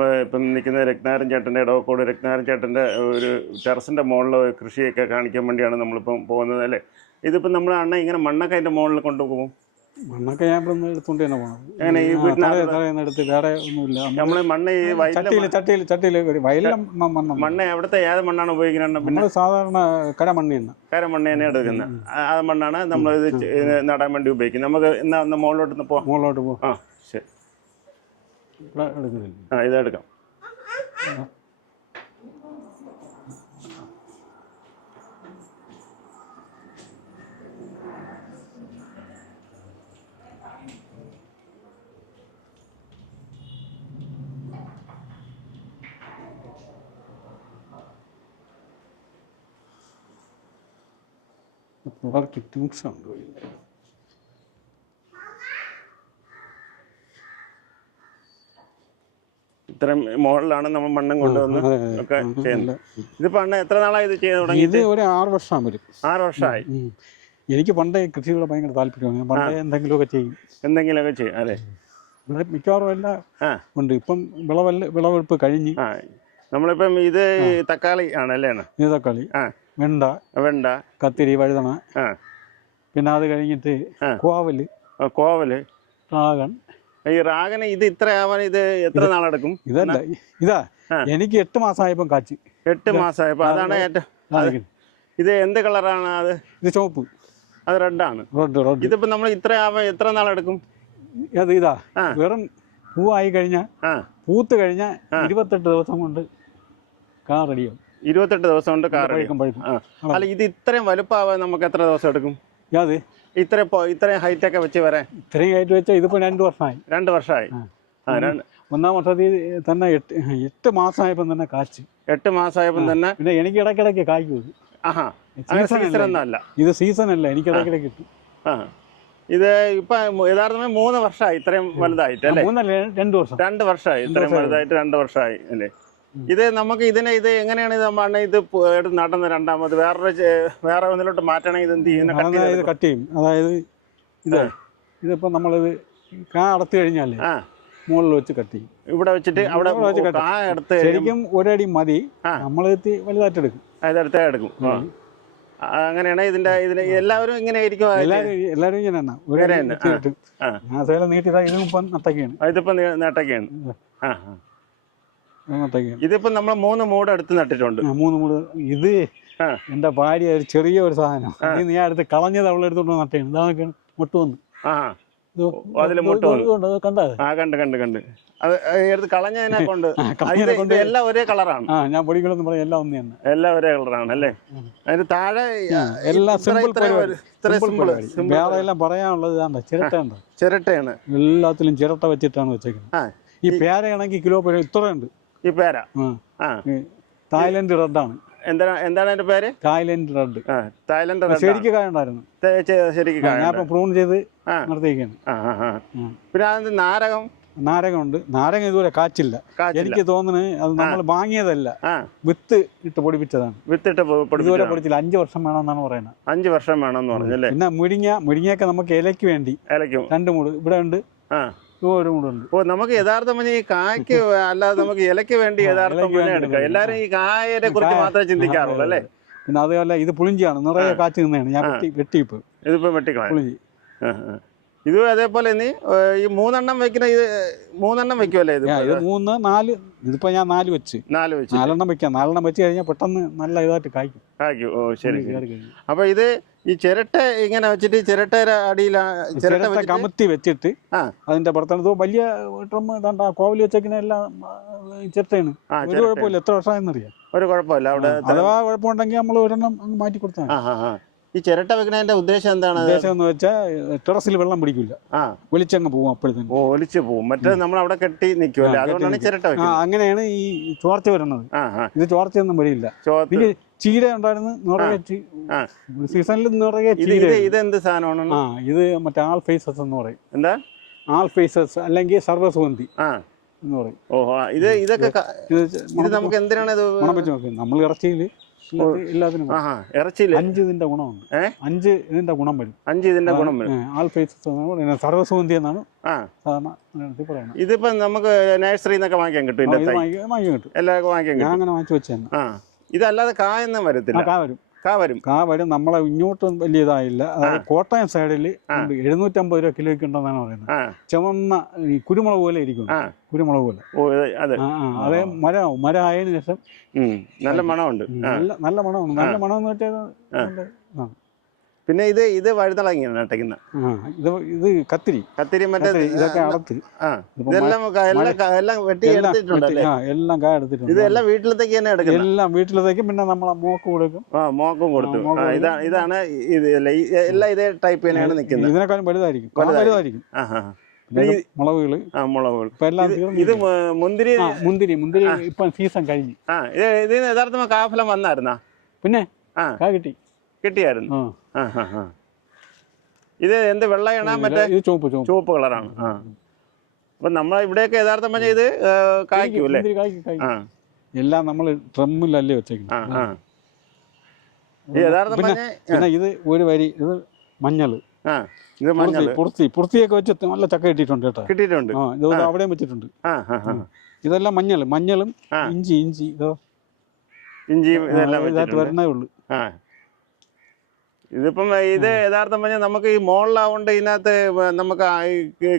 നമ്മൾ ഇപ്പം നിൽക്കുന്ന രത്നാകരൻ ചേട്ടൻ്റെ ഇടവക്കോട് രത്നാകരൻ ചേട്ടൻ്റെ ഒരു ടെറസിൻ്റെ മുകളിൽ കൃഷിയൊക്കെ കാണിക്കാൻ വേണ്ടിയാണ് നമ്മളിപ്പം പോകുന്നത് അല്ലേ. ഇതിപ്പം നമ്മൾ അണ്ണ ഇങ്ങനെ മണ്ണൊക്കെ അതിൻ്റെ മുകളിൽ കൊണ്ടുപോകും. മണ്ണൊക്കെ ഞാൻ ഇവിടെ നിന്ന് എടുത്തുകൊണ്ട് തന്നെ പോകണം. അങ്ങനെ ഈ വീട്ടിനടുത്ത് വേറെ ഒന്നുമില്ല. നമ്മൾ മണ്ണ് ഈ ചട്ടിയിൽ വയലിലും മണ്ണ് എവിടുത്തെ ഏത് മണ്ണാണ് ഉപയോഗിക്കുന്നത്? നമ്മൾ സാധാരണ കരമണ്ണ തന്നെ എടുക്കുന്നത്. ആ മണ്ണാണ് നമ്മൾ ഇത് നടാൻ വേണ്ടി ഉപയോഗിക്കുന്നത്. നമുക്ക് എന്നാ മുകളിലോട്ട് പോകും. ആ ശരി, ഇതെടുക്കാം. പിള്ളേർക്ക് ട്യൂബ്സ് ഉണ്ട്. ഇത്രയും മുകളിലാണ് നമ്മൾ മണ്ണും കൊണ്ടുവന്ന് ഒക്കെ ചെയ്യുന്നത്. ഇതിപ്പോ അണ്ണ എത്ര നാളായി ഇത് ചെയ്ത് തുടങ്ങി? ഇത് ഒരു 6 വർഷം വരും. 6 വർഷമായി. എനിക്ക് പണ്ടേ കൃഷിയോട് ഭയങ്കര താല്പര്യമാണ്. പണ്ടേ എന്തെങ്കിലുമൊക്കെ ചെയ്യും. അതെ. ഇവിടെ മിക്കവാറും എല്ലാം ഉണ്ട്. ഇപ്പം വിളവെടുപ്പ് കഴിഞ്ഞ്. നമ്മളിപ്പം ഇത് തക്കാളി ആണല്ലേ? ഇത് തക്കാളി, വെണ്ട, കത്തിരി, വഴുതണ, പിന്നെ അത് കഴിഞ്ഞിട്ട് കോവല്, റാഗൺ. ഈ റാഗന് ഇത് ഇത്ര ആവാൻ ഇത് എത്ര നാളെടുക്കും? ഇതാ എനിക്ക് 8 മാസമായപ്പം കാച്ചി. 8 മാസമായപ്പോ അതാണ് ഏറ്റവും. ഇത് എന്ത് കളറാണ്? അത് ഇത് ചുവപ്പ്, അത് റെഡാണ്. ഇതിപ്പോ നമ്മൾ ഇത്ര ആവാൻ എത്ര നാളെടുക്കും? അത് ഇതാ വെറും പൂവായി കഴിഞ്ഞാൽ, പൂത്ത് കഴിഞ്ഞാൽ 28 ദിവസം കൊണ്ട് കാർ റെഡിയാവും. 28 ദിവസം കൊണ്ട് കാർ റെഡിയാക്കും. അല്ല, ഇത് ഇത്രയും വലുപ്പമാവാൻ നമുക്ക് എത്ര ദിവസം എടുക്കും? അത് ഇത്രയും ഹൈറ്റ് ഒക്കെ വെച്ച് വരാൻ? ഇത്രയും ഹൈറ്റ് വെച്ചാൽ ഇതിപ്പോ 2 വർഷമായി. 2 വർഷമായി. 1-ാം വർഷത്തിൽ തന്നെ 8 മാസമായപ്പം തന്നെ കാച്ചി. 8 മാസമായപ്പം തന്നെ. പിന്നെ എനിക്ക് ഇടയ്ക്കിടയ്ക്ക് കായ്ക്കും. ഇത് സീസൺ അല്ല, എനിക്ക് ഇടയ്ക്കിടയ്ക്ക് കിട്ടും. ഇത് ഇപ്പൊ യഥാർത്ഥമേ 3 വർഷമായി ഇത്രയും വലുതായിട്ട് അല്ലേ? 2 വർഷം. 2 വർഷമായി ഇത്രയും വലുതായിട്ട്. 2 വർഷമായി അല്ലേ? ഇത് നമുക്ക് ഇത് എങ്ങനെയാണ് ഇത് എടുത്ത് നടന്ന രണ്ടാമത് വേറെ ഒന്നിലോട്ട് മാറ്റണമെങ്കിൽ ഇത് എന്ത് ചെയ്യും? ഇത് കട്ട് ചെയ്യും. അതായത് ഇതിപ്പോ നമ്മളിത് കാ അടച്ചു കഴിഞ്ഞാലേ മുകളിൽ വെച്ച് കട്ട് ചെയ്യും. ഇവിടെ വെച്ചിട്ട് അവിടെ ശരിക്കും 1 അടി മതി. നമ്മൾ വലുതായിട്ട് എടുക്കും. എടുക്കും. അങ്ങനെയാണ് ഇതിന്റെ എല്ലാവരും ഇങ്ങനെ ആയിരിക്കും. എല്ലാവരും ഇങ്ങനെയാണ്. ഞാൻ സേല നീട്ടിയതാ. ഇതിപ്പം നട്ടൊക്കെയാണ്. ഇതിപ്പോ നട്ടൊക്കെയാണ്. ഇതിപ്പോ നമ്മൾ 3 മൂട് എടുത്ത് നട്ടിട്ടുണ്ട്. 3 മൂട്. ഇത് എന്റെ ഭാര്യ ഒരു ചെറിയ ഒരു സാധനം നീ അടുത്ത് കളഞ്ഞത് അവളെ എടുത്തോണ്ട് നട്ടേണ്. ഇതാ മുട്ട് വന്നു. അതില് മുട്ട് വന്നു. കണ്ട് അത് എടുത്ത് കളഞ്ഞതിനെ കൊണ്ട് എല്ലാം ഒരേ കളറാണ്. ഞാൻ പൊടികളെന്ന് പറയാം, എല്ലാം ഒന്ന് തന്നെ. എല്ലാം ഒരേ കളറാണ് അല്ലേ? അതിന് താഴെ എല്ലാം സിമ്പിൾ. വേറെ എല്ലാം പറയാനുള്ളത് ഇതാണ്ട ചിരട്ടയാണ്. എല്ലാത്തിലും ചിരട്ട വെച്ചിട്ടാണ് വെച്ചേക്കുന്നത്. ഈ പേരയാണെങ്കിൽ കിലോ ഇത്രയുണ്ട്. ഈ പേര തായ്ലൻഡ് റെഡാണ്. എന്താണ് അതിന്റെ പേര്? Thailand red. Thailand red. ശരിക്കും കായ ഉണ്ടായിരുന്നു. ഞാൻ പ്രൂൺ ചെയ്ത് നിർത്തിയിരിക്കുകയാണ്. പിന്നെ അതിന്റെ നാരകമുണ്ട്. നാരകം ഇതുവരെ കാച്ചില്ല. എനിക്ക് തോന്നുന്നത് അത് നമ്മൾ വാങ്ങിയതല്ല, വിത്ത് ഇട്ട് പൊടിപ്പിച്ചതാണ്. ഇതുവരെ പൊടിച്ചില്ല. 5 വർഷം വേണമെന്നാണ് പറയുന്നത്. 5 വർഷം വേണമെന്ന് പറഞ്ഞല്ലേ? പിന്നെ മുരിങ്ങയൊക്കെ നമുക്ക് ഇലയ്ക്ക് വേണ്ടി 2 മൂട് ഇവിടെ ഉണ്ട്. നമുക്ക് യഥാർത്ഥം ഈ കായ്ക്ക് അല്ലാതെ നമുക്ക് ഇലയ്ക്ക് വേണ്ടി യഥാർത്ഥം എടുക്കാം. എല്ലാരും ഈ കായയെ കുറിച്ച് മാത്രമേ ചിന്തിക്കാറുള്ളൂ അല്ലേ? പിന്നെ അതല്ല, ഇത് പുളിഞ്ചിയാണ്. നിറയെ കാച്ചു നിന്നാണ്. ഞാൻ വെട്ടിയിപ്പോ ഇതിപ്പോ വെട്ടിക്കളഞ്ഞു. ഇത് അതേപോലെ ഈ 3 എണ്ണം വെക്കുന്ന ഇത് 3 എണ്ണം വെക്കുമല്ലേ? ഇത് 3, 4. ഇതിപ്പോ ഞാൻ 4 വെച്ച് 4 എണ്ണം വെക്കാം. 4 എണ്ണം വെച്ച് കഴിഞ്ഞാൽ പെട്ടെന്ന് നല്ല ഇതായിട്ട് കായ്ക്കും. ഓ ശരി. അപ്പൊ ഇത് ഈ ചിരട്ട ഇങ്ങനെ വെച്ചിട്ട് ചിരട്ടയുടെ അടിയിൽ ചിരട്ട കമത്തി വെച്ചിട്ട് അതിന്റെ പുറത്താണ് വലിയ ഡ്രം. കോവിൽ വെച്ചേക്കുന്ന എല്ലാം ചിരട്ടയാണ്. ഒരു കുഴപ്പമില്ല. എത്ര വർഷമായെന്നറിയാം. ഒരു കുഴപ്പമില്ല. അവിടെ അഥവാ കുഴപ്പമുണ്ടെങ്കിൽ നമ്മൾ ഒരെണ്ണം മാറ്റി കൊടുത്താൽ. ഈ ചിരട്ട വെക്കുന്നതിന്റെ ഉദ്ദേശം എന്താണ്? ഉദ്ദേശം എന്ന് വെച്ചാൽ ടെറസിൽ വെള്ളം പിടിക്കില്ല, ഒലിച്ചങ്ങ് പോകും. അപ്പോഴത്തേനും ഒലിച്ചു പോകും. മറ്റേ നമ്മൾ അവിടെ കെട്ടി നിൽക്കുമല്ലോ, അതുകൊണ്ടാണ് ചിരട്ട വെക്കുന്നത്. അങ്ങനെയാണ് ഈ ചോർച്ച വരുന്നത്. ഇത് ചോർച്ചയൊന്നും വരില്ല. ചീര ഉണ്ടായിരുന്നു നിറയെ. സീസണിൽ നിറയെ ചീര. ഇതെന്ത് സാധനമാണ്? ഇത് മറ്റേ ആൾ ഫേസസ് എന്ന് പറയും. എന്താ ആൾ ഫേസസ് അല്ലെങ്കിൽ സർവ്വസുഗന്ധി എന്ന് പറയും. ഇതൊക്കെ നമുക്ക് എന്തിനാണ് ഇത് മണം വെച്ച് നോക്കുന്നത്? നമ്മൾ ഇറച്ചിയിൽ എല്ലാത്തിനും ഇറച്ചിയിൽ 5 ഇതിന്റെ ഗുണമുണ്ട്. 5 ഇതിന്റെ ഗുണം വരും. 5 ഇതിന്റെ ഗുണം വരും. ആൽഫൈസ് സർവ്വസുഗന്ധി എന്നാണ് സാധാരണ പറയുന്നത്. ഇതിപ്പോ നമുക്ക് നഴ്സറിയിൽ നിന്നൊക്കെ വാങ്ങിക്കാൻ കിട്ടും. വാങ്ങിക്കാൻ കിട്ടും. എല്ലാവർക്കും വാങ്ങിക്കാൻ കിട്ടും. ഞാൻ അങ്ങനെ വാങ്ങിച്ചു വെച്ചാൽ. ഇതല്ലാതെ കായൊന്നും വരത്തില്ല. കാ വരും. നമ്മളെ ഇങ്ങോട്ടും വലിയ ഇതായില്ല. അതായത് കോട്ടയം സൈഡിൽ 750 രൂപ കിലോയ്ക്ക് ഉണ്ടെന്നാണ് പറയുന്നത്. ചുവന്ന ഈ കുരുമുളക് പോലെ ഇരിക്കും. കുരുമുളക് പോലെ. അതേ മരം ആയതിനു ശേഷം നല്ല മണമുണ്ട്. നല്ല മണമാണ്. നല്ല മണം എന്ന് വെച്ചാൽ. പിന്നെ ഇത് വഴുതളങ്ങിയാണ് ഇട്ടേക്കുന്ന. ഇത് കത്തിരി മറ്റേ ഇതൊക്കെ അടത്ത് എല്ലാം വെട്ടി എടുത്തിട്ടുണ്ടല്ലേ? എല്ലാം കായ എടുത്തിട്ടുണ്ട്. ഇതെല്ലാം വീട്ടിലത്തേക്ക് തന്നെ എടുക്കുന്നത്. എല്ലാം വീട്ടിലത്തേക്ക്. പിന്നെ നമ്മളെ മോക്ക് കൊടുക്കും. മോക്കും കൊടുത്തു. ഇതാണ് ഇത് എല്ലാം ഇതേ ടൈപ്പ് തന്നെയാണ് നിൽക്കുന്നത്. ഇതിനേക്കാളും വലുതായിരിക്കും. മുളകുകള് ഇപ്പൊ എല്ലാം. ഇത് മുന്തിരി ഇപ്പൊ സീസൺ കഴിഞ്ഞു. ഇതിന് യഥാർത്ഥമായി കാഫലം വന്നായിരുന്നാ? പിന്നെ കിട്ടിയായിരുന്നു. ഇത് എന്ത് വെള്ളയാണ്? മറ്റേ ചുവപ്പ് കളറാണ്. അപ്പൊ നമ്മളെ ഇവിടെയൊക്കെ യഥാർത്ഥം പറഞ്ഞാൽ ഇത് കായ്ക്കും അല്ലേ? എല്ലാം നമ്മൾ ഡ്രമ്മിലല്ലേ വെച്ചേക്കുന്നത്. യഥാർത്ഥം പിന്നെ ഇത് ഒരു വരി. ഇത് മഞ്ഞള്. പുറത്തിയൊക്കെ വെച്ച് നല്ല ചക്ക കിട്ടിയിട്ടുണ്ട് കേട്ടോ. കിട്ടിയിട്ടുണ്ട്. ഇത് അവിടെയും വെച്ചിട്ടുണ്ട്. ഇതെല്ലാം മഞ്ഞളും ഇഞ്ചി ഇതോ ഇതായിട്ട് വരണേ ഉള്ളു. ഇതിപ്പം ഇത് യഥാർത്ഥം പറഞ്ഞാൽ നമുക്ക് ഈ മോളിലാവുകൊണ്ട് ഇതിനകത്ത് നമുക്ക്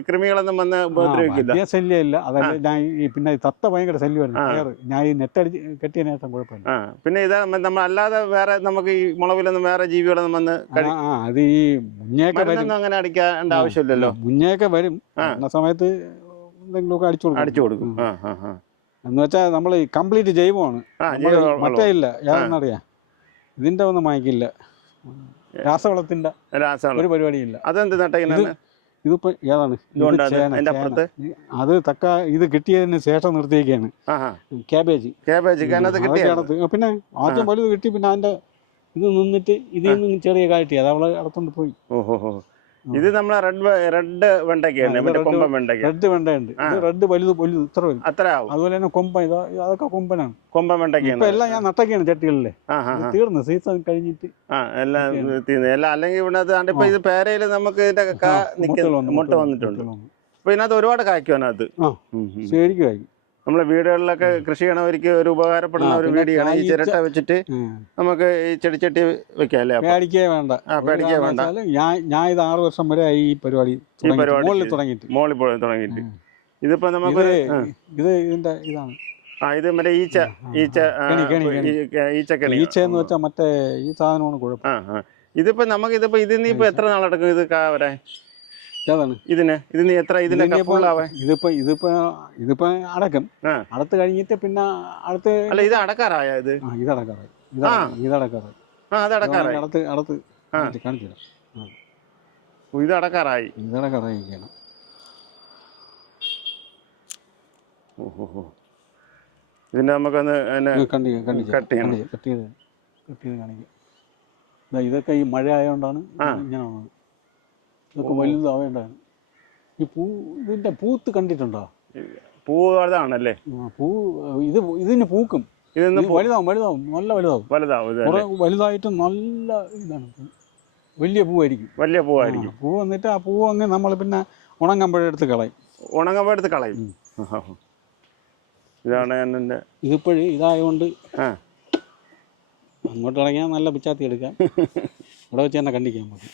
കൃമികളൊന്നും വന്ന് ഉപദ്രവിക്കില്ല. ശല്യമില്ല. അതല്ല ഞാൻ പിന്നെ തത്ത ഭയങ്കര ശല്യമായിരുന്നു. ഞാൻ ഈ നെറ്റടിച്ച് കെട്ടിയ നേട്ടം കുഴപ്പമില്ല. പിന്നെ ഇതാ നമ്മൾ അല്ലാതെ വേറെ നമുക്ക് ഈ മുളവിലൊന്നും വേറെ ജീവികളൊന്നും വന്ന് അത് ഈ മുഞ്ഞയൊക്കെ വരും. അങ്ങനെ അടിക്കേണ്ട ആവശ്യമില്ലല്ലോ. മുഞ്ഞയൊക്കെ വരും. ആ സമയത്ത് എന്തെങ്കിലുമൊക്കെ അടിച്ചു കൊടുക്കും. എന്ന് വെച്ചാൽ നമ്മൾ ഈ കംപ്ലീറ്റ് ജൈവമാണ്. മറ്റേ ഇല്ല. യാതൊന്നറിയാം. ഇതിന്റെ ഒന്നും വാങ്ങിക്കില്ല. രാസവളത്തിന്റെ ഒരു പരിപാടിയില്ല. ഇതിപ്പോ ഏതാണ്? അത് ഇത് കിട്ടിയതിന് ശേഷം നിർത്തിയേക്കാണ്. ക്യാബേജ്. പിന്നെ ആദ്യം വലുത് കിട്ടി. പിന്നെ അതിന്റെ ഇത് നിന്നിട്ട് ഇതിൽ നിന്ന് ചെറിയ കാട്ടി അത് അവള് അടുത്തോണ്ട് പോയി. ഇത് നമ്മളെ റെഡ് വെണ്ടയ്ക്കാണ്. റെഡ് വെണ്ടയുണ്ട്. റെഡ് വലുത് ഇത്ര വരും. അതുപോലെ തന്നെ കൊമ്പൻ. അതൊക്കെ കൊമ്പനാണ്. കൊമ്പൻ വെണ്ടയ്ക്ക. ഇപ്പൊ എല്ലാം ഞാൻ നട്ടൊക്കെയാണ് ചട്ടികളിലെ. തീർന്നു സീസൺ കഴിഞ്ഞിട്ട് എല്ലാം. അല്ലെങ്കിൽ ഇവിടെ ഇത് പേരയില് നമുക്ക് മുട്ട വന്നിട്ടുണ്ട്. അപ്പൊ ഇതിനകത്ത് ഒരുപാട് കായ്ക്കും. അതിനകത്ത് ശരിക്കും കായ്ക്കും. നമ്മളെ വീടുകളിലൊക്കെ കൃഷി ചെയ്യണവർക്ക് ഒരു ഉപകാരപ്പെടുന്ന ഒരു വീടിയാണ്. ഈ ചിരട്ട വെച്ചിട്ട് നമുക്ക് ഈ ചെടിച്ചട്ടി വെക്കാം അല്ലേ? പേടിക്കേ വേണ്ട. ഞാൻ ഇത് 6 വർഷം വരെ ഈ പരിപാടി മോളിൽ തുടങ്ങിയിട്ട്. ഇതിപ്പോ നമുക്ക് ഇതിന്റെ ഇതാണ്. ഇത് മറ്റേ ഈച്ച എന്ന് വെച്ചാൽ മറ്റേ ഈ സാധനമാണ് കുഴപ്പം. ഇതിപ്പോ നമുക്ക് ഇതിന് ഇപ്പൊ എത്ര നാളെടുക്കും ഇത് വരാൻ? ഇതിന് എത്ര? ഇതിപ്പോ അടക്കും. അടുത്ത് കഴിഞ്ഞിട്ട് പിന്നെ അടുത്ത് ഇത് അടക്കാറായ? ഇതടക്കാറായി. അടുത്ത് കാണിച്ചു തരാം. ഇത് അടക്കാറായി. ഇതിന്റെ നമുക്കൊന്ന് കട്ട് ചെയ്ത് കാണിക്കാം. ഇതൊക്കെ ഈ മഴ ആയതുകൊണ്ടാണ് ഇങ്ങനെ വന്നത്. ഇതൊക്കെ വലുതാവേണ്ടതാണ്. ഈ ഇതിന്റെ പൂത്ത് കണ്ടിട്ടുണ്ടോ? പൂവാണല്ലേ? ഇതിന് പൂക്കും. വലുതാവും. നല്ല വലുതായിട്ട് നല്ല ഇതാണ്. വലിയ പൂവായിരിക്കും. പൂ വന്നിട്ട് ആ പൂവ് അങ്ങ് നമ്മൾ പിന്നെ ഉണങ്ങുമ്പോഴെടുത്ത് കളയും. ഇതാണ് ഇതിപ്പോഴും ഇതായതുകൊണ്ട് അങ്ങോട്ട് ഇറങ്ങിയാൽ നല്ല പിച്ചാത്തി എടുക്കാം. ഇവിടെ വെച്ച് തന്നെ കണ്ടിക്കാൻ പറ്റും.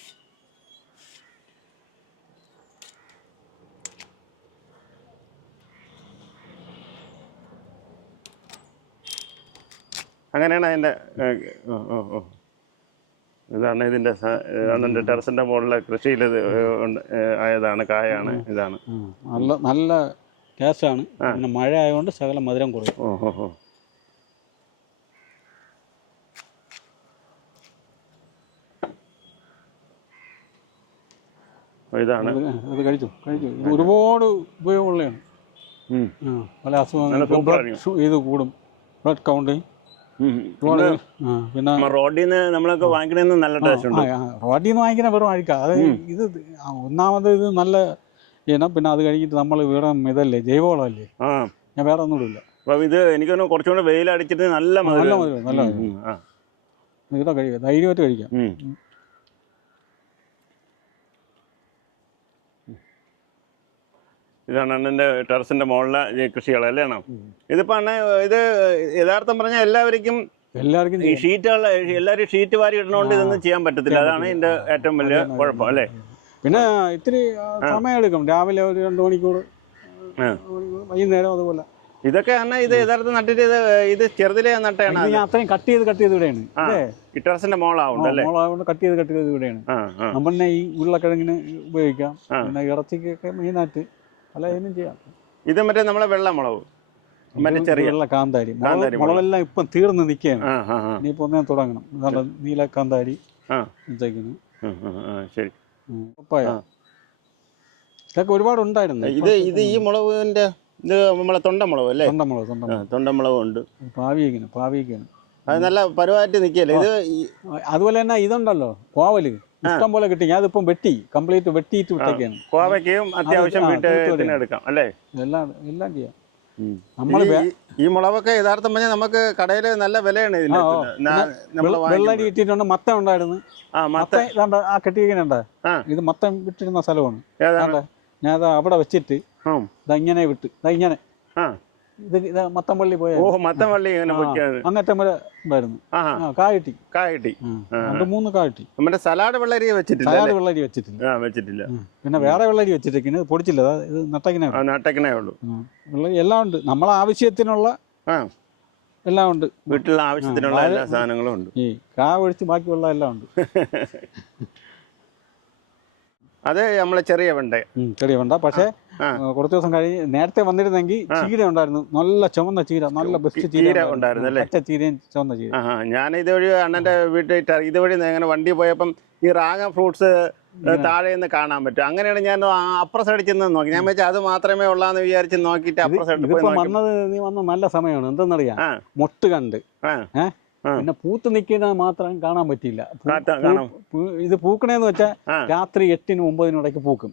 അങ്ങനെയാണ് അതിൻ്റെ. ഇതാണ് ഇതിൻ്റെ അണ്ണൻ്റെ ടെറസിൻ്റെ മുകളിലെ കൃഷിയിൽ ആയതാണ്. കായാണ്. ഇതാണ് നല്ല ടേസ്റ്റാണ്. പിന്നെ മഴ ആയതുകൊണ്ട് ശകലം മധുരം കുറയും. ഇതാണ്. അത് കഴിച്ചു. ഇത് ഒരുപാട് ഉപയോഗമുള്ളതാണ്. പല അസുഖങ്ങളും ഇത് കൂടും. Blood count. പിന്നെ റോഡിൽ നിന്ന് നമ്മളൊക്കെ വാങ്ങിക്കണ നല്ല ടേസ്റ്റ് ഉണ്ട്. റോഡിൽ നിന്ന് വാങ്ങിക്കണ വെറും അഴിക്കാം. അത് ഇത് ഒന്നാമത് ഇത് നല്ല ചെയ്യണം. പിന്നെ അത് കഴിഞ്ഞിട്ട് നമ്മൾ വേറെ ഇതല്ലേ, ജൈവവളമല്ലേ. ഞാൻ വേറെ ഒന്നും ഇല്ല. അപ്പൊ ഇത് എനിക്ക് കുറച്ചുകൂടെ വെയിലടിച്ചിട്ട് നല്ല ഇതാ കഴിക്കാം, ധൈര്യമായിട്ട് കഴിക്കാം. ഇതാണ് അണ്ണൻ്റെ ടെറസിൻ്റെ മുകളിലെ കൃഷികളല്ലേ ആണോ? ഇതിപ്പോൾ അണ്ണ ഇത് യഥാർത്ഥം പറഞ്ഞാൽ എല്ലാവർക്കും ഈ ഷീറ്റുകൾ എല്ലാവരും ഷീറ്റ് വാരി ഇടണോണ്ട് ഇതൊന്നും ചെയ്യാൻ പറ്റത്തില്ല. അതാണ് ഇതിൻ്റെ ഏറ്റവും വലിയ കുഴപ്പം അല്ലേ? പിന്നെ ഇത്തിരി സമയം എടുക്കും. രാവിലെ ഒരു 2 മണിക്കൂർ, വൈകുന്നേരം അതുപോലെ. ഇതൊക്കെ പറഞ്ഞാൽ ഇത് യഥാർത്ഥം നട്ടിട്ട് ഇത് ചെറുതിലേ നട്ടാണ്. അത്രയും കട്ട് ചെയ്ത് ഇവിടെയാണ് ഈ ടെറസിന്റെ മോളാവുണ്ടല്ലേ? മോളാവുകൊണ്ട് കട്ട് ചെയ്ത് ഇവിടെയാണ്. നമ്മളെ ഈ ഉരുളക്കിഴങ്ങിന് ഉപയോഗിക്കാം, പിന്നെ ഇറച്ചിക്കൊക്കെ മെയിനായിട്ട് പല ഇതിനും ചെയ്യാം. ഇത് മറ്റേ നമ്മളെ വെള്ളമുളക്, മറ്റേ ചെറിയ കാന്താരി. മുളകെല്ലാം ഇപ്പം തീർന്ന് നിൽക്കുകയാണ്. ഇനിയിപ്പോൾ ഒന്നേ തുടങ്ങണം. നീല കാന്താരി വെച്ചേക്കുന്നു. ശരി. പപ്പായ ഇതൊക്കെ ഒരുപാട് ഉണ്ടായിരുന്നു. ഇത് ഈ മുളകിന്റെ ഇത് നമ്മളെ തൊണ്ടമുളക് അല്ലേ? തൊണ്ടമുളക് ഉണ്ട്. പാവിക്കാണ് അത് നല്ല പരുവായിട്ട് നിൽക്കല്ലേ ഇത്. അതുപോലെ തന്നെ ഇതുണ്ടല്ലോ കോവല്, ഇഷ്ടം പോലെ കിട്ടി. ഞാൻ ഇതിപ്പം കംപ്ലീറ്റ് വെട്ടിയിട്ട് വിട്ടൊക്കെയാണ്. കോവയ്ക്കും അത്യാവശ്യം വീട്ടിൽ എടുക്കാം അല്ലേ? എല്ലാം ചെയ്യാം. ഈ മുളകൊക്കെ യഥാർത്ഥം പറഞ്ഞാൽ നമുക്ക് കടയിൽ നല്ല വിലയാണ്. വെള്ളരി ഇട്ടിട്ടുണ്ട്. മത്തം ഉണ്ടായിരുന്നു. ആ കെട്ടിയിരിക്കുന്നുണ്ട്. ഇത് മത്തം വിട്ടിരുന്ന സ്ഥലമാണ്. ഞാൻ അവിടെ വെച്ചിട്ട് ഇങ്ങനെ വിട്ട് ഇങ്ങനെ ഇത് മത്തംപള്ളി പോയ മത്തംപള്ളി അങ്ങനത്തെ വരെ ഉണ്ടായിരുന്നു. കായിട്ടി 2-3 കായിട്ടി. സലാഡ് വെള്ളരി വെച്ചിട്ടില്ല. പിന്നെ വേറെ വെള്ളരി വെച്ചിട്ട് പൊടിച്ചില്ല. ഇത് നട്ടക്കണേ ഉള്ളൂ. വെള്ളരി എല്ലാം ഉണ്ട്. നമ്മളെ ആവശ്യത്തിനുള്ള എല്ലാം ഉണ്ട്. വീട്ടിലുള്ള ആവശ്യത്തിനുള്ള എല്ലാ സാധനങ്ങളും ഉണ്ട്. ഈ കാ ഒഴിച്ച് ബാക്കിയുള്ള എല്ലാം ഉണ്ട്. അത് നമ്മളെ ചെറിയ വെണ്ട. പക്ഷേ കുറച്ച് ദിവസം കഴിഞ്ഞ് നേരത്തെ വന്നിരുന്നെങ്കിൽ ചീര ഉണ്ടായിരുന്നു. നല്ല ചുവന്ന ചീര, നല്ല ബെസ്റ്റ് ചീര ഉണ്ടായിരുന്നു അല്ലേ? ചീരയും ചുവന്ന ചീര. ഞാൻ ഇതുവഴി അണ്ണന്റെ വീട്ടിൽ ഇതുവഴി അങ്ങനെ വണ്ടി പോയപ്പം ഈ റാഗൻ ഫ്രൂട്ട്സ് താഴെ നിന്ന് കാണാൻ പറ്റും. അങ്ങനെയാണ് ഞാൻ അപ്പുറ സൈഡിൽ ചെന്ന് നോക്കി. ഞാൻ വെച്ചാൽ അത് മാത്രമേ ഉള്ളാന്ന് വിചാരിച്ച് നോക്കിയിട്ട് അപ്പുറ സൈഡിൽ വന്നത്. നീ വന്ന നല്ല സമയമാണ്. എന്തെന്നറിയാം, മൊട്ട് കണ്ട് പിന്നെ പൂത്ത് നിൽക്കുന്നത് മാത്രം കാണാൻ പറ്റില്ല. ഇത് പൂക്കണേന്ന് വെച്ചാൽ രാത്രി 8-നും 9-നും ഇടയ്ക്ക് പൂക്കും.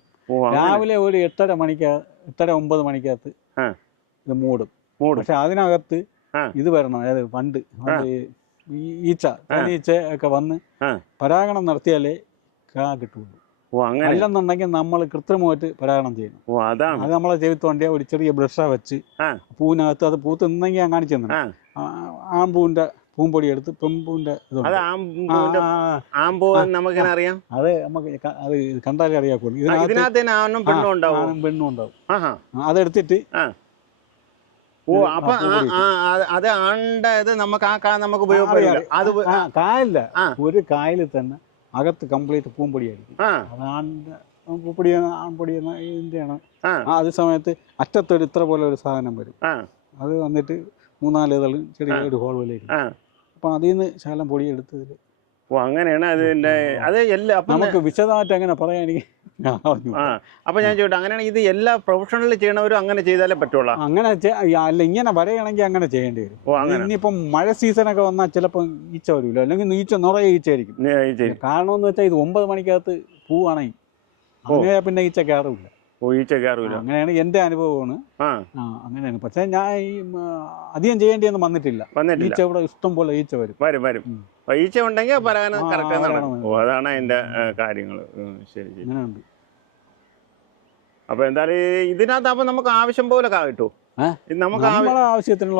രാവിലെ ഒരു 8:30-9 മണിക്കകത്ത് ഇത് മൂടും. പക്ഷെ അതിനകത്ത് ഇത് വരണം. അതായത് പണ്ട് ഈച്ച ഒക്കെ വന്ന് പരാഗണം നടത്തിയാലേ കാ കിട്ടുള്ളൂ. അല്ലെന്നുണ്ടെങ്കിൽ നമ്മൾ കൃത്രിമമായിട്ട് പരാഗണം ചെയ്യണം. അത് നമ്മളെ ചെവിത്ത് വണ്ടിയാ ഒരു ചെറിയ ബ്രഷ വെച്ച് പൂവിനകത്ത് അത് പൂത്ത് നിന്നെങ്കിൽ ഞാൻ കാണിച്ചു തന്നെ ആമ്പൂവിന്റെ പൂമ്പൊടി എടുത്ത് പെമ്പൂന്റെ നമുക്കറിയാം. അത് നമുക്ക് അത് കണ്ടാലേ അറിയാക്കുള്ളൂ. പെണ്ണും ഉണ്ടാവും. അതെടുത്തിട്ട് കായല്ല, ഒരു കായൽ തന്നെ അകത്ത് കംപ്ലീറ്റ് പൂമ്പൊടിയായിരിക്കും. അത് പൂപ്പൊടി ആൺപൊടി ഇതിന്റെയാണ്. അത് സമയത്ത് അറ്റത്തൊരു ഇത്ര പോലെ ഒരു സാധനം വരും. അത് വന്നിട്ട് 3-4 ഇതളും ചെറിയ ഒരു ഹോൾ പോലെ ഇരിക്കും. അപ്പൊ അതിൽ നിന്ന് ശകലം പൊടി എടുത്തതിൽ അങ്ങനെയാണ് അതിന്റെ. അത് നമുക്ക് വിശദമായിട്ട് അങ്ങനെ പറയാൻ എനിക്ക്. അപ്പൊ ഞാൻ ചോദിച്ചു, അങ്ങനെയാണെങ്കിൽ ഇത് എല്ലാ പ്രൊഫഷണലി ചെയ്യണവരും അങ്ങനെ ചെയ്താലേ പറ്റുള്ളൂ? അങ്ങനെ അല്ല, ഇങ്ങനെ വരെയാണെങ്കിൽ അങ്ങനെ ചെയ്യേണ്ടി വരും. ഇനിയിപ്പം മഴ സീസണൊക്കെ വന്നാൽ ചിലപ്പോൾ ഈച്ച വരില്ല, അല്ലെങ്കിൽ നിറയെ ഈച്ചയായിരിക്കും. കാരണം എന്ന് വെച്ചാൽ ഇത് 9 മണിക്കകത്ത് പൂവാണെങ്കിൽ അങ്ങനെ പിന്നെ ഈച്ച കയറില്ല. അങ്ങനെയാണ് എന്റെ അനുഭവമാണ്. അങ്ങനെയാണ്. പക്ഷെ ഞാൻ ഈ അധികം ചെയ്യേണ്ടിയൊന്നും വന്നിട്ടില്ല. ഈച്ച ഇവിടെ ഇഷ്ടം പോലെ ഈച്ച വരും. ഈച്ച ഉണ്ടെങ്കിൽ പറയാൻ അതാണ് അതിന്റെ കാര്യങ്ങൾ. ശരി. അങ്ങനെയുണ്ട്. അപ്പൊ എന്തായാലും ഇതിനകത്ത് അപ്പൊ നമുക്ക് ആവശ്യം പോലെ കിട്ടും. നമുക്ക് ആവശ്യത്തിനുള്ള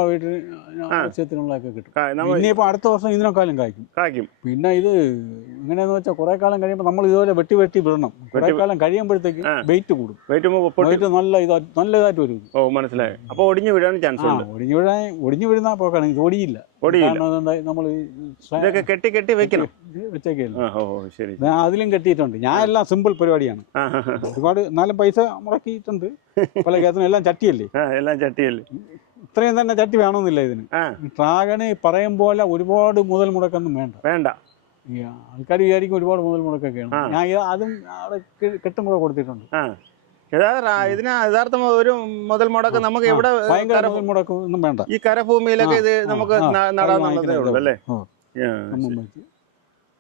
ആവശ്യത്തിനുള്ളതൊക്കെ കിട്ടും. ഇനിയിപ്പോ അടുത്ത വർഷം ഇതിനേക്കാളും കായ്ക്കും. പിന്നെ ഇത് എങ്ങനെയാന്ന് വെച്ചാൽ കുറെ കാലം കഴിയുമ്പോൾ നമ്മൾ ഇതുപോലെ വെട്ടി വിടണം. കുറെ കാലം കഴിയുമ്പോഴത്തേക്ക് വെയിറ്റ് കൂടും. വെയിറ്റ് നല്ല ഇതായിട്ട് വരും. മനസ്സിലായി. അപ്പൊ ഒടിഞ്ഞു വീഴാൻ ചാൻസ് ഉണ്ട്. ഒടിഞ്ഞു വീഴുന്ന പോക്കാണ്. ഇത് ഒടിയില്ല. നമ്മൾ കെട്ടി വെക്കണം. വെച്ചേക്കല്ല. അതിലും കെട്ടിയിട്ടുണ്ട്. ഞാൻ എല്ലാം സിമ്പിൾ പരിപാടിയാണ്. ഒരുപാട് എന്നാലും പൈസ മുടക്കിയിട്ടുണ്ട്. പല കേസിനും എല്ലാം ചട്ടിയല്ലേ. ഇത്രയും തന്നെ ചട്ടി വേണമെന്നില്ല ഇതിന്. ഡ്രാഗണ് പറയും പോലെ ഒരുപാട് മുതൽ മുടക്കൊന്നും വേണ്ട. ആൾക്കാർ വിചാരിക്കും ഒരുപാട് മുതൽ മുടക്കൊക്കെയാണ്. ഞാൻ അതും അവിടെ കെട്ടും കൂടെ കൊടുത്തിട്ടുണ്ട്. ഇതിന് യഥാർത്ഥം ഒരു മുതൽ മുടക്ക് നമുക്ക് എവിടെ ഭയങ്കര മുതൽ മുടക്കം ഒന്നും വേണ്ട. ഈ കരഭൂമിയിലൊക്കെ ഇത് നമുക്ക് നടാന്നുള്ളതേ ഉള്ളൂ അല്ലേ?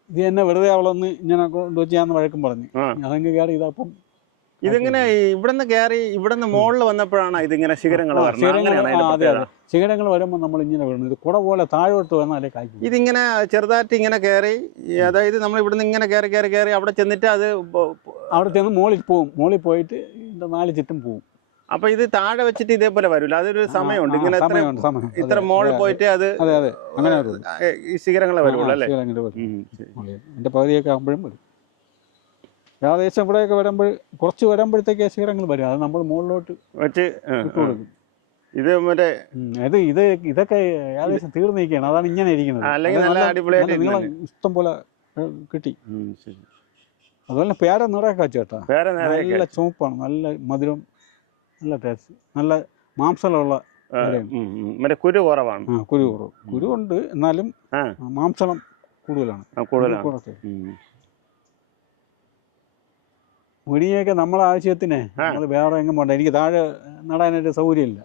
ഇത് തന്നെ വെറുതെ അവളൊന്ന് ഇങ്ങനെ കൊണ്ടുവച്ചാന്ന് വഴക്കം പറഞ്ഞു. അതെങ്കിൽ കയറി ഇതപ്പം ഇതിങ്ങനെ ഇവിടുന്ന് കയറി ഇവിടുന്ന് മുകളിൽ വന്നപ്പോഴാണ് ഇതിങ്ങനെ ശിഖരങ്ങൾ ശിഖരങ്ങൾ വരുമ്പോൾ നമ്മൾ ഇങ്ങനെ വരുന്നത് ഇത് കുട പോലെ താഴോട്ട് വന്നാലേ കായ്ക്കും. ഇതിങ്ങനെ ചെറുതായിട്ട് ഇങ്ങനെ കയറി, അതായത് നമ്മൾ ഇവിടുന്ന് ഇങ്ങനെ കയറി കയറി കയറി അവിടെ ചെന്നിട്ട് അത് അവിടെ ചെന്ന് മുകളിൽ പോവും. മുകളിൽ പോയിട്ട് ഇതിൻ്റെ 4 ചുറ്റും പോവും. അപ്പൊ ഇത് താഴെ വെച്ചിട്ട് ഇതേപോലെ വരില്ല, അതൊരു സമയമുണ്ട്. ഇങ്ങനെ ഇത്ര മുകളിൽ പോയിട്ട് അത് അങ്ങനെ ഈ ശിഖരങ്ങളെ വരുള്ളൂ അല്ലേ? എൻ്റെ പകുതിയൊക്കെ ആകുമ്പോഴും വരും. ഏകദേശം ഇവിടെയൊക്കെ വരുമ്പോൾ കുറച്ച് വരുമ്പോഴത്തേക്ക് ശിഖരങ്ങൾ വരും. അത് നമ്മൾ മുകളിലോട്ട് വെച്ച് കൊടുക്കും. ഇത് മറ്റേ ഇതൊക്കെ ഏകദേശം തീർന്നിരിക്കുകയാണ്. അതാണ് ഇങ്ങനെ ഇരിക്കുന്നത്. ഇഷ്ടം പോലെ കിട്ടി. അതുപോലെ പേര നിറയൊക്കെ വെച്ചു കേട്ടോ. നല്ല ചുവപ്പാണ്, നല്ല മധുരം, നല്ല ടേസ്റ്റ്, നല്ല മാംസമുള്ള. കുരു കുറവാണ്. കുരു കുറവ്, കുരുണ്ട്, എന്നാലും മാംസളം കൂടുതലാണ്. മുരിങ്ങയൊക്കെ നമ്മളെ ആവശ്യത്തിന് നമ്മൾ വേറെ എങ്ങും പോകണ്ട. എനിക്ക് താഴെ നടാനായിട്ട് സൗകര്യമില്ല.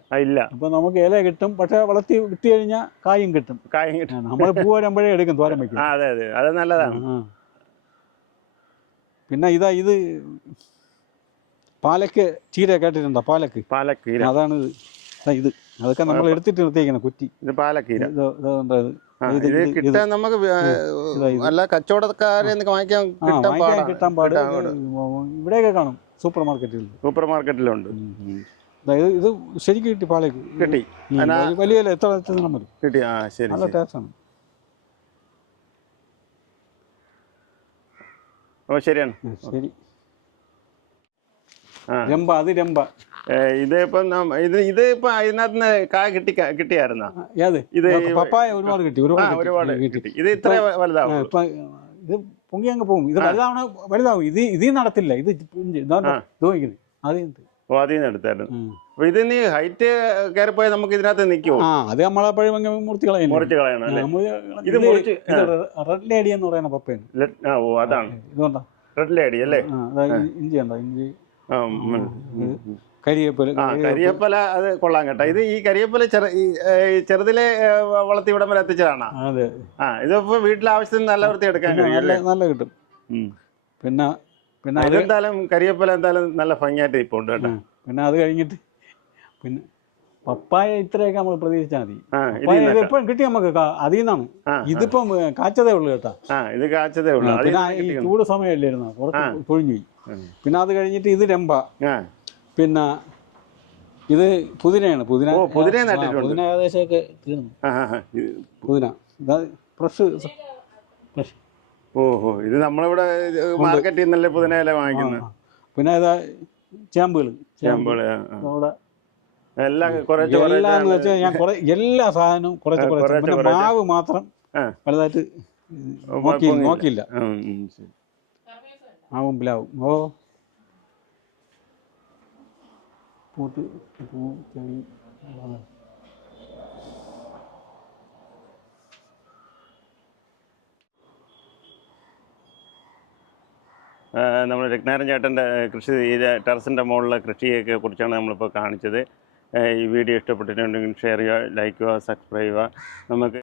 അപ്പൊ നമുക്ക് ഇല കിട്ടും, പക്ഷെ വളർത്തി വിറ്റ് കഴിഞ്ഞാൽ കായും കിട്ടും. നമ്മൾ പൂ വരുമ്പോഴേ എടുക്കും, തോരൻ വയ്ക്കും. പിന്നെ ഇത് പാലക്ക് ചീര കേട്ടിട്ടുണ്ടോ? പാലക്ക് അതാണ് ഇത്. അതൊക്കെ നമ്മൾ എടുത്തിട്ട് നിർത്തിയിരിക്കണം കുറ്റി. ഇത് പാലക്കീര. നമുക്ക് കച്ചവടക്കാരെ കിട്ടാൻ പാട്. ഇവിടെയൊക്കെ കാണും, സൂപ്പർ മാർക്കറ്റിലുണ്ട്. ഇത് ശരിക്കും കിട്ടി, പാലക്ക് കിട്ടി. വലിയ എത്ര കിട്ടി. നല്ല ടേസ്റ്റാണ്. ശരിയാണ്. ശരി. രമ്പ, അത് രമ്പ. ഇതിപ്പം ഇതിപ്പോ അതിനകത്ത് കായ കിട്ടിയായിരുന്ന പപ്പായ ഒരുപാട് കിട്ടി. ഇത് ഇത്ര വലുതാവും. ഇത് പൊങ്ങി അങ്ങ് പോകും. ഇത് വലുതാവും. ഇതിൽ നടത്തില്ല. ഇത് അതിൽ എടുത്തായിരുന്നു. അപ്പൊ ഇത് നീ ഹൈറ്റ് കയറിപ്പോയാൽ നമുക്ക് ഇതിനകത്ത് നിൽക്കുമോ? അത് നമ്മളെപ്പോഴും മുറിച്ച് കളയണം. ഇത് റെഡ് ലേഡി എന്ന് പറയുന്ന പപ്പയാണ്. അതാണ് റെഡ് ലേഡി അല്ലേ? ഇഞ്ചി ഉണ്ടോ? ഇഞ്ചി, കരിയേപ്പല. അത് കൊള്ളാൻ കേട്ടോ. ഇത് ഈ കരിയേപ്പല ചെറുതിലെ വളർത്തി ഇവിടം വരെ എത്തിച്ചതാണ്. ഇതിപ്പോ വീട്ടിലെ ആവശ്യത്തിന് നല്ല വൃത്തി എടുക്കാൻ നല്ല കിട്ടും. പിന്നെ എന്തായാലും കരിയേപ്പല എന്തായാലും നല്ല ഭംഗിയായിട്ട് ഇപ്പൊ ഉണ്ട് കേട്ടോ. പിന്നെ അത് കഴിഞ്ഞിട്ട് പിന്നെ പപ്പായ ഇത്രയൊക്കെ നമ്മൾ പ്രതീക്ഷിച്ചാൽ മതി. ഇപ്പം കിട്ടി നമുക്ക് അതിൽ നിന്നാണ്. ഇതിപ്പം കാച്ചതേ ഉള്ളു കേട്ടോ. ഇത് കാച്ചതേ ഉള്ളു. പിന്നെ ഈ ചൂട് സമയമല്ലായിരുന്നു, കുറച്ച് പൊഴിഞ്ഞു പോയി. പിന്നെ അത് കഴിഞ്ഞിട്ട് ഇത് രമ്പ. പിന്നെ ഇത് പുതിനയാണ്. പുതിന ഏകദേശമൊക്കെ തീർന്നു. പുതിന ഫ്രഷ്. ഓഹോ, ഇത് നമ്മളിവിടെ മാർക്കറ്റിൽ നിന്നല്ലേ പുതിന ഇല വാങ്ങിക്കുന്നത്. പിന്നെ ഇതാ ചേമ്പുകൾ. നമ്മുടെ എല്ലാന്ന് വെച്ചാൽ ഞാൻ എല്ലാ സാധനവും കുറച്ച് മാവ് മാത്രം വലുതായിട്ട് നോക്കിയില്ല. മാവും പ്ലാവും. പൂത്ത് പൂ ചെടി. നമ്മൾ രത്നാരൻ ചേട്ടൻ്റെ കൃഷി, ടെറസിൻ്റെ മുകളിലെ കൃഷിയൊക്കെ കുറിച്ചാണ് നമ്മളിപ്പോൾ കാണിച്ചത്. ഈ വീഡിയോ ഇഷ്ടപ്പെട്ടിട്ടുണ്ടെങ്കിൽ ഷെയർ ചെയ്യുക, ലൈക്ക് ചെയ്യുക, സബ്സ്ക്രൈബ് ചെയ്യുക. നമുക്ക്